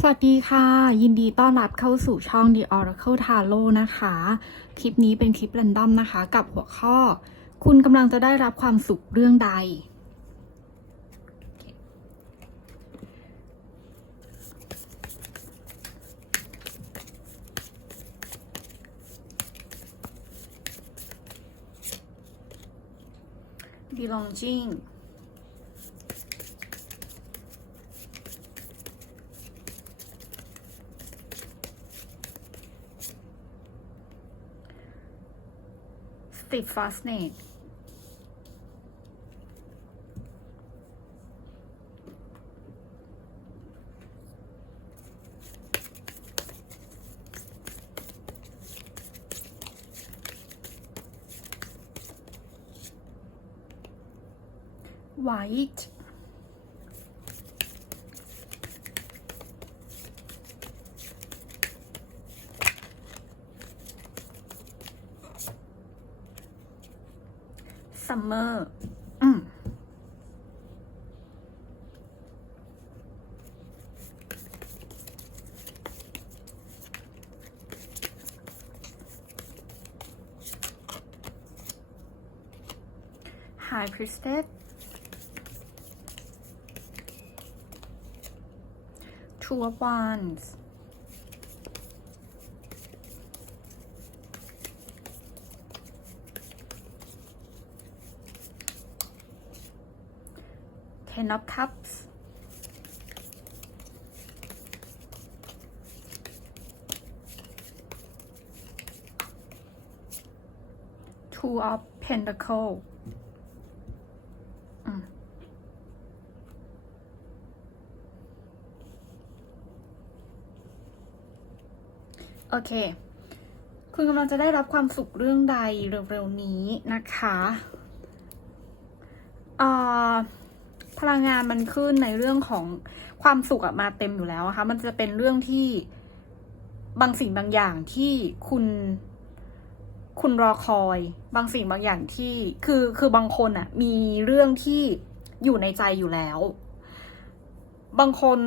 สวัสดีค่ะ ยินดีต้อนรับเข้าสู่ช่อง The Oracle Tarot นะคะ คลิปนี้เป็นคลิป r รนดอมนะคะ กับหัวข้อ คุณกำลังจะได้รับความสุขเรื่องใด belonging the first? White. High Priestess. Two of Wands. Ten of Cups. Two of Pentacle อเค คุณกำลังจะได้รับความสุขเรื่องใดเร็วๆนี้นะคะอ่าพลังงานมันขึ้นในเรื่องของความสุขมาเต็มอยู่แล้วนะคะ มันจะเป็นเรื่องที่บางสิ่งบางอย่างที่คุณ คุณรอคอย บางสิ่งบางอย่างที่คือคือบางคนอะมีเรื่องที่อยู่ในใจอยู่แล้ว บางคน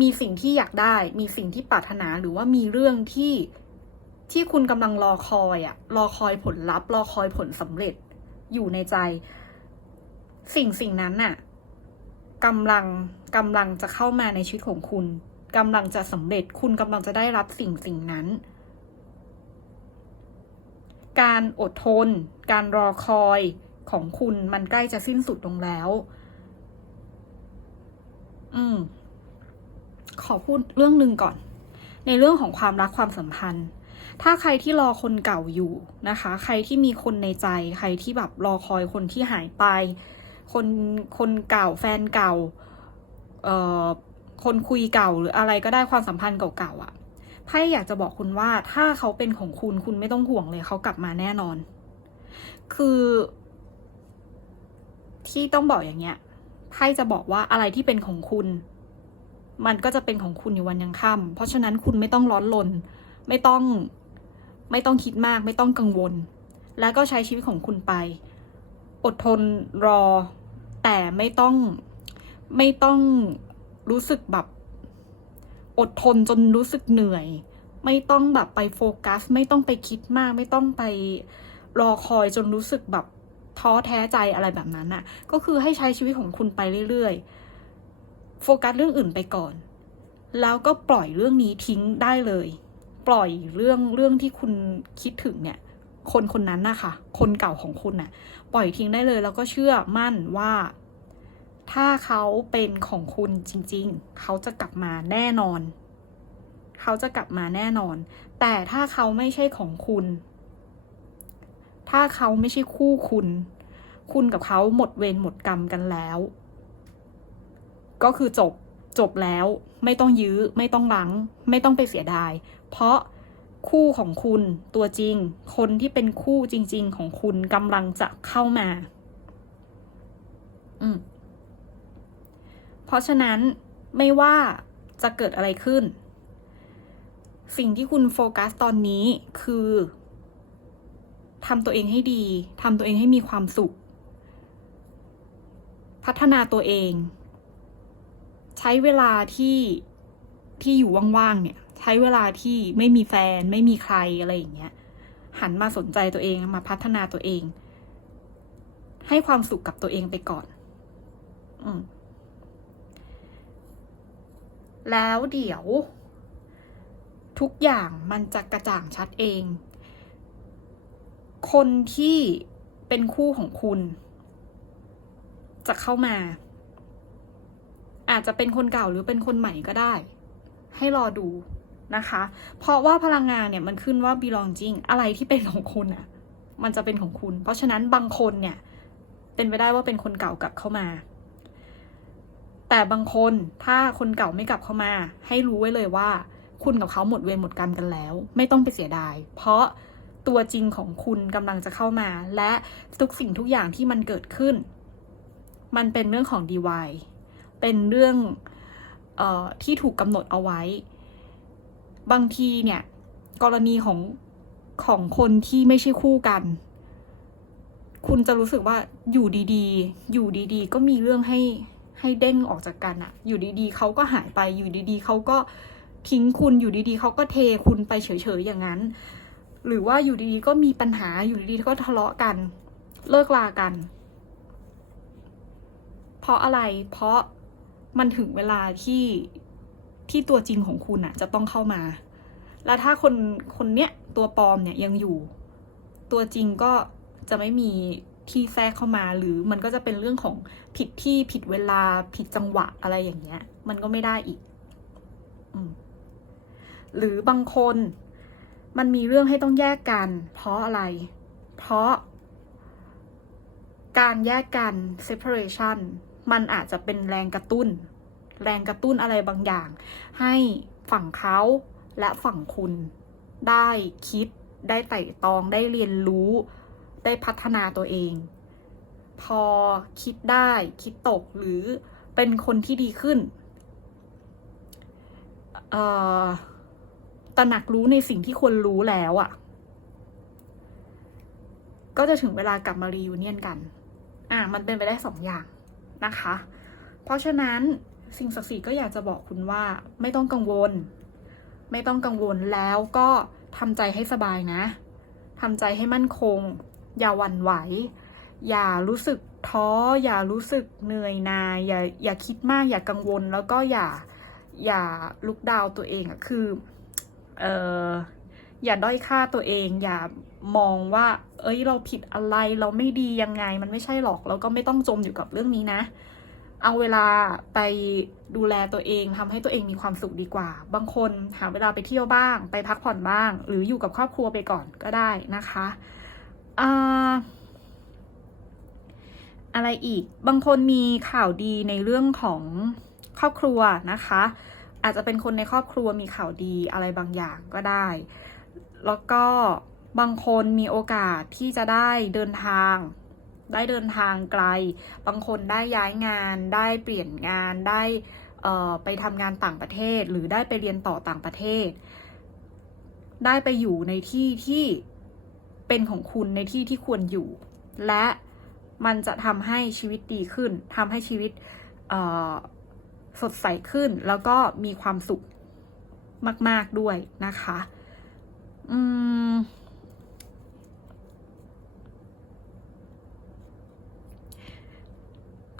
มีสิ่งที่อยากได้ มีสิ่งที่ปรารถนาหรือว่ามีเรื่องที่ที่คุณกำลังรอคอยอะรอคอยผลลัพธ์รอคอยผลสำเร็จอยู่ในใจ สิ่งสิ่งนั้นน่ะกำลังกำลังจะเข้ามาในชีวิตของคุณกำลังจะสำเร็จ คุณกำลังจะได้รับสิ่งสิ่งนั้น การอดทน การรอคอยของคุณมันใกล้จะสิ้นสุดลงแล้ว อืม ขอพูดเรื่องหนึ่งก่อน ในเรื่องของความรักความสัมพันธ์ ถ้าใครที่รอคนเก่าอยู่นะคะ ใครที่มีคนในใจ ใครที่แบบรอคอยคนที่หายไป คนคนเก่าแฟนเก่าเอ่อคนคุยเก่าหรืออะไรก็ได้ความสัมพันธ์เก่าๆอะ่ะไพ่อยากจะบอกคุณว่าถ้าเขาเป็นของคุณคุณไม่ต้องห่วงเลยเขากลับมาแน่นอน คือ ที่ต้องบอกอย่างเงี้ยไพ่จะบอกว่าอะไรที่เป็นของคุณ มันก็จะเป็นของคุณอยู่วันยังค่ำเพราะฉะนั้นคุณไม่ต้องร้อนรนไม่ต้องไม่ต้องคิดมาก ไม่ต้องกังวล แล้วก็ใช้ชีวิตของคุณไป อดทนรอ แต่ไม่ต้องไม่ต้องรู้สึกแบบ อดทนจนรู้สึกเหนื่อย ไม่ต้องแบบไปโฟกัส ไม่ต้องไปคิดมาก ไม่ต้องไปรอคอยจนรู้สึกแบบท้อแท้ใจอะไรแบบนั้นน่ะ ก็คือให้ใช้ชีวิตของคุณไปเรื่อยๆ โฟกัสเรื่องอื่นไปก่อน แล้วก็ปล่อยเรื่องนี้ทิ้งได้เลย ปล่อยเรื่องเรื่องที่คุณคิดถึงเนี่ย คนคนนั้นนะคะคนเก่าของคุณน่ะ ปล่อยทิ้งได้เลย แล้วก็เชื่อมั่นว่า ถ้าเขาเป็นของคุณจริง ๆ เขาจะกลับมาแน่นอน เขาจะกลับมาแน่นอน แต่ถ้าเขาไม่ใช่ของคุณ ถ้าเขาไม่ใช่คู่คุณ คุณกับเขาหมดเวรหมดกรรมกันแล้ว ก็คือจบจบแล้วไม่ต้องยื้อไม่ต้องลัง ไม่ต้องไปเสียดาย เพราะคู่ของคุณตัวจริง คนที่เป็นคู่จริง ๆ ของคุณกำลังจะเข้ามา อืม เพราะฉะนั้นไม่ว่าจะเกิดอะไรขึ้น สิ่งที่คุณโฟกัสตอนนี้คือทำตัวเองให้ดีทำตัวเองให้มีความสุข พัฒนาตัวเอง ใช้เวลาที่ที่อยู่ว่างๆเนี่ย ใช้เวลาที่ไม่มีแฟนไม่มีใครอะไรอย่างเงี้ยหันมาสนใจตัวเองมาพัฒนาตัวเอง ให้ความสุขกับตัวเองไปก่อน อืมแล้วเดี๋ยว ทุกอย่างมันจะกระจ่างชัดเอง คนที่เป็นคู่ของคุณ จะเข้ามา อาจจะเป็นคนเก่าหรือเป็นคนใหม่ก็ได้ ให้รอดูนะคะ เพราะว่าพลังงานเนี่ยมันขึ้นว่า belonging อะไรที่เป็นของคุณอะ่ะมันจะเป็นของคุณ เพราะฉะนั้นบางคนเนี่ยเป็นไปได้ว่าเป็นคนเก่ากลับเข้ามา แต่บางคนถ้าคนเก่าไม่กลับเข้ามา ให้รู้ไว้เลยว่า คุณกับเขาหมดเวรหมดกรรมกันแล้ว ไม่ต้องไปเสียดาย เพราะตัวจริงของคุณกำลังจะเข้ามา และทุกสิ่งทุกอย่างที่มันเกิดขึ้น มันเป็นเรื่องของ DY เป็นเรื่องออที่ถูกกำหนดเอาไว้ บางทีเนี่ย กรณีของของคนที่ไม่ใช่คู่กัน คุณจะรู้สึกว่าอยู่ดีๆ อยู่ดีๆ ก็มีเรื่องให้ให้เด้งออกจากกันอะอยู่ดีๆเขาก็หายไป อยู่ดีๆเขาก็ทิ้งคุณ อยู่ดีๆเขาก็เทคุณไปเฉยๆอย่างนั้น หรือว่าอยู่ดีๆก็มีปัญหา อยู่ดีๆก็ทะเลาะกัน เลิกลากัน เพราะอะไร เพราะ มันถึงเวลาที่ที่ตัวจริงของคุณอะจะต้องเข้ามา แล้วถ้าคนคนเนี้ยตัวปลอมเนี่ยยังอยู่ ตัวจริงก็จะไม่มีที่แทรกเข้ามาหรือมันก็จะเป็นเรื่องของผิดที่ผิดเวลาผิดจังหวะอะไรอย่างเงี้ย มันก็ไม่ได้อีกอหรือบางคนมันมีเรื่องให้ต้องแยกกัน เพราะอะไร เพราะ การแยกกัน separation มันอาจจะเป็นแรงกระตุ้น แรงกระตุ้นอะไรบางอย่าง ให้ฝั่งเขาและฝั่งคุณได้คิด ได้ไต่ตองได้เรียนรู้ ได้พัฒนาตัวเอง พอคิดได้คิดตกหรือเป็นคนที่ดีขึ้นตระหนักรู้ในสิ่งที่ควรรู้แล้วอะ่ะ ก็จะถึงเวลากลับมารีวิเนียนกัน อะ มันเป็นไปได้สองอย่าง นะคะ เพราะฉะนั้นสิ่งศักดิ์สิทธิ์ก็อยากจะบอกคุณว่าไม่ต้องกังวล ไม่ต้องกังวลแล้วก็ทำใจให้สบายนะทำใจให้มั่นคง อย่าหวั่นไหว อย่ารู้สึกท้อ อย่ารู้สึกเหนื่อยนาย อย่าอย่าคิดมาก อย่ากังวล แล้วก็อย่าอย่าลุกดาวตัวเองอะคือเอออย่าด้อยค่าตัวเอง อย่า มองว่า เอ้ย เราผิดอะไรเราไม่ดียังไง มันไม่ใช่หรอก แล้วก็ไม่ต้องจมอยู่กับเรื่องนี้นะ เอาเวลาไปดูแลตัวเองทำให้ตัวเองมีความสุขดีกว่า บางคนหาเวลาไปเที่ยวบ้าง ไปพักผ่อนบ้าง หรืออยู่กับครอบครัวไปก่อนก็ได้นะคะอ่าอะไรอีก บางคนมีข่าวดีในเรื่องของครอบครัวนะคะ อาจจะเป็นคนในครอบครัวมีข่าวดีอะไรบางอย่างก็ได้ แล้วก็ บางคนมีโอกาสที่จะได้เดินทาง ได้เดินทางไกล บางคนได้ย้ายงาน ได้เปลี่ยนงาน ได้ไปทำงานต่างประเทศ หรือได้ไปเรียนต่อต่างประเทศ ได้ไปอยู่ในที่ที่เป็นของคุณในที่ที่ควรอยู่ และมันจะทำให้ชีวิตดีขึ้นทำให้ชีวิตสดใสขึ้น แล้วก็มีความสุขมาก ๆด้วยนะคะ อืม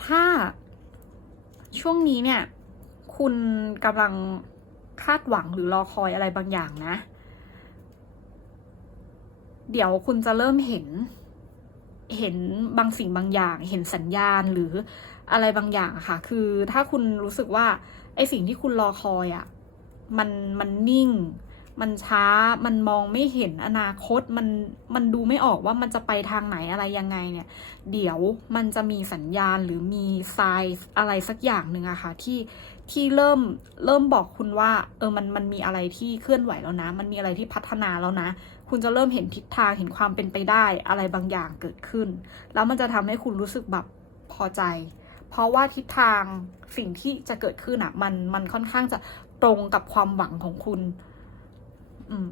ถ้าช่วงนี้เนี่ย คุณกำลังคาดหวังหรือรอคอยอะไรบางอย่างนะ เดี๋ยวคุณจะเริ่มเห็น เห็นบางสิ่งบางอย่าง เห็นสัญญาณหรืออะไรบางอย่างค่ะ คือถ้าคุณรู้สึกว่าไอสิ่งที่คุณรอคอยอะ มันมันนิ่ง มันช้ามันมองไม่เห็นอนาคตมันมันดูไม่ออกว่ามันจะไปทางไหนอะไรยังไงเนี่ย เดี๋ยวมันจะมีสัญญาณหรือมีไซส์อะไรสักอย่างหนึ่งอะค่ะที่ที่เริ่มเริ่มบอกคุณว่า เออมันมันมีอะไรที่เคลื่อนไหวแล้วนะ มันมีอะไรที่พัฒนาแล้วนะ คุณจะเริ่มเห็นทิศทางเห็นความเป็นไปได้อะไรบางอย่างเกิดขึ้น แล้วมันจะทำให้คุณรู้สึกแบบพอใจ เพราะว่าทิศทางสิ่งที่จะเกิดขึ้นอะมันมันค่อนข้างจะตรงกับความหวังของคุณ อืม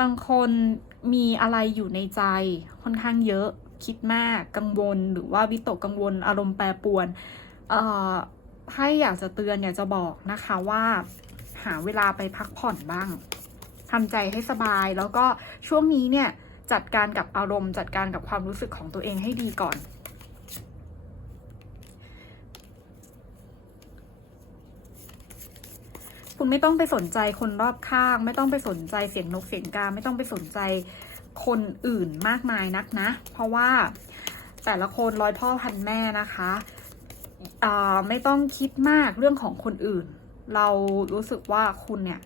บางคนมีอะไรอยู่ในใจค่อนข้างเยอะคิดมากกังวลหรือว่าวิตกกังวลอารมณ์แปรปรวนเอ่อไพ่อยากจะเตือนอยากจะบอกนะคะว่าหาเวลาไปพักผ่อนบ้างทำใจให้สบายแล้วก็ช่วงนี้เนี่ยจัดการกับอารมณ์จัดการกับความรู้สึกของตัวเองให้ดีก่อน คุณไม่ต้องไปสนใจคนรอบข้าง ไม่ต้องไปสนใจเสียงนกเสียงกาไม่ต้องไปสนใจคนอื่นมากมายนักนะ เพราะว่าแต่ละคนร้อยพ่อพันแม่นะคะไม่ต้องคิดมากเรื่องของคนอื่น เรารู้สึกว่าคุณเนี่ย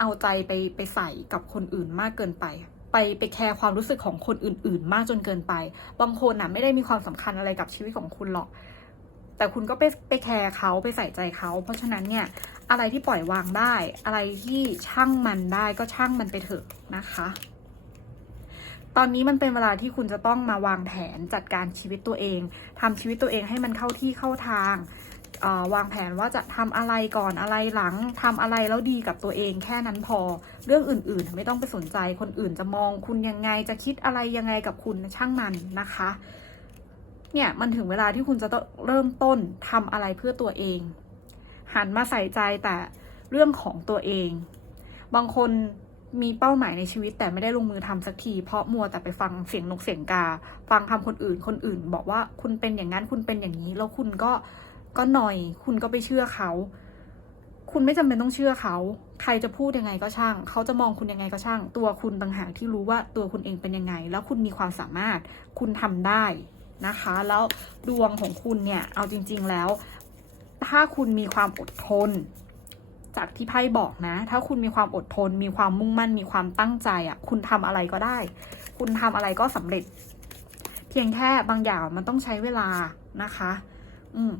เอาใจไปไปใส่กับคนอื่นมากเกินไป ไปไปแคร์ความรู้สึกของคนอื่น ๆ มากจนเกินไป บางคนน่ะไม่ได้มีความสำคัญอะไรกับชีวิตของคุณหรอก แต่คุณก็ไปไปแคร์เขาไปใส่ใจเขา เพราะฉะนั้นเนี่ยอะไรที่ปล่อยวางได้ อะไรที่ช่างมันได้ก็ช่างมันไปเถอะนะคะ ตอนนี้มันเป็นเวลาที่คุณจะต้องมาวางแผนจัดการชีวิตตัวเองทำชีวิตตัวเองให้มันเข้าที่เข้าทางวางแผนว่าจะทำอะไรก่อนอะไรหลังทำอะไรแล้วดีกับตัวเองแค่นั้นพอ เรื่องอื่นๆ ไม่ต้องไปสนใจคนอื่นจะมองคุณยังไงจะคิดอะไรยังไงกับคุณช่างมันนะคะ เนี่ยมันถึงเวลาที่คุณจะต้องเริ่มต้นทำอะไรเพื่อตัวเอง หันมาใส่ใจแต่เรื่องของตัวเอง บางคนมีเป้าหมายในชีวิตแต่ไม่ได้ลงมือทำสักที เพราะมัวแต่ไปฟังเสียงนกเสียงกา ฟังคำคนอื่นคนอื่น บอกว่าคุณเป็นอย่างนั้นคุณเป็นอย่างนี้ แล้วคุณก็ก็หน่อย คุณก็ไปเชื่อเขา คุณไม่จำเป็นต้องเชื่อเขา ใครจะพูดยังไงก็ช่าง เขาจะมองคุณยังไงก็ช่าง ตัวคุณต่างหากที่รู้ว่าตัวคุณเองเป็นยังไง แล้วคุณมีความสามารถคุณทำได้ นะคะ แล้วดวงของคุณเนี่ย เอาจริง ๆ แล้ว ถ้าคุณมีความอดทน จากที่ไพ่บอกนะ ถ้าคุณมีความอดทน มีความมุ่งมั่น มีความตั้งใจอะ่ะ คุณทำอะไรก็ได้ คุณทำอะไรก็สำเร็จ เพียงแค่บางอย่างมันต้องใช้เวลานะคะ อืม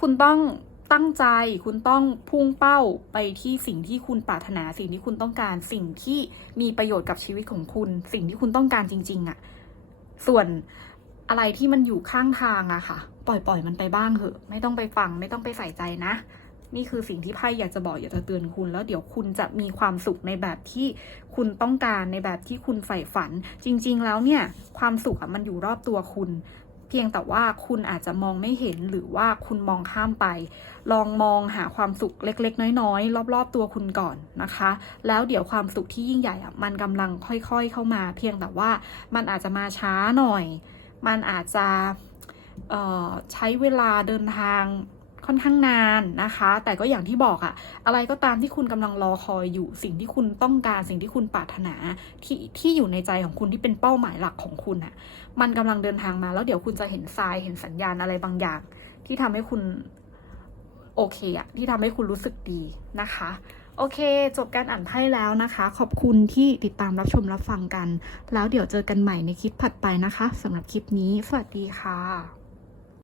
คุณต้อง ตั้งใจคุณต้องพุ่งเป้าไปที่สิ่งที่คุณปรารถนา สิ่งที่คุณต้องการ สิ่งที่มีประโยชน์กับชีวิตของคุณ สิ่งที่คุณต้องการจริง ๆอะ่ะ ส่วนอะไรที่มันอยู่ข้างทางอะค่ะ ปล่อยปล่อยมันไปบ้างเถอะ ไม่ต้องไปฟัง ไม่ต้องไปใส่ใจนะ นี่คือสิ่งที่ไพ่อยากจะบอกอยากจะเตือนคุณ แล้วเดี๋ยวคุณจะมีความสุขในแบบที่คุณต้องการในแบบที่คุณใฝ่ฝัน จริง ๆ แล้วเนี่ย ความสุขอะมันอยู่รอบตัวคุณ เพียงแต่ว่าคุณอาจจะมองไม่เห็นหรือว่าคุณมองข้ามไป ลองมองหาความสุขเล็กๆ น้อยๆ รอบๆ ตัวคุณก่อนนะคะ แล้วเดี๋ยวความสุขที่ยิ่งใหญ่อะมันกำลังค่อยๆเข้ามา เพียงแต่ว่ามันอาจจะมาช้าหน่อย มันอาจจะใช้เวลาเดินทาง ค่อนข้างนานนะคะ แต่ก็อย่างที่บอกอะอะไรก็ตามที่คุณกำลังรอคอยอยู่ สิ่งที่คุณต้องการสิ่งที่คุณปรารถนาที่ที่อยู่ในใจของคุณที่เป็นเป้าหมายหลักของคุณอะมันกำลังเดินทางมาแล้วเดี๋ยวคุณจะเห็นทรายเห็นสัญญาณอะไรบางอย่าง ที่ทำให้คุณโอเคอะที่ทำให้คุณรู้สึกดีนะคะโอเค จบการอ่านไพ่แล้วนะคะ ขอบคุณที่ติดตามรับชมรับฟังกัน แล้วเดี๋ยวเจอกันใหม่ในคลิปถัดไปนะคะสำหรับคลิปนี้ สวัสดีค่ะ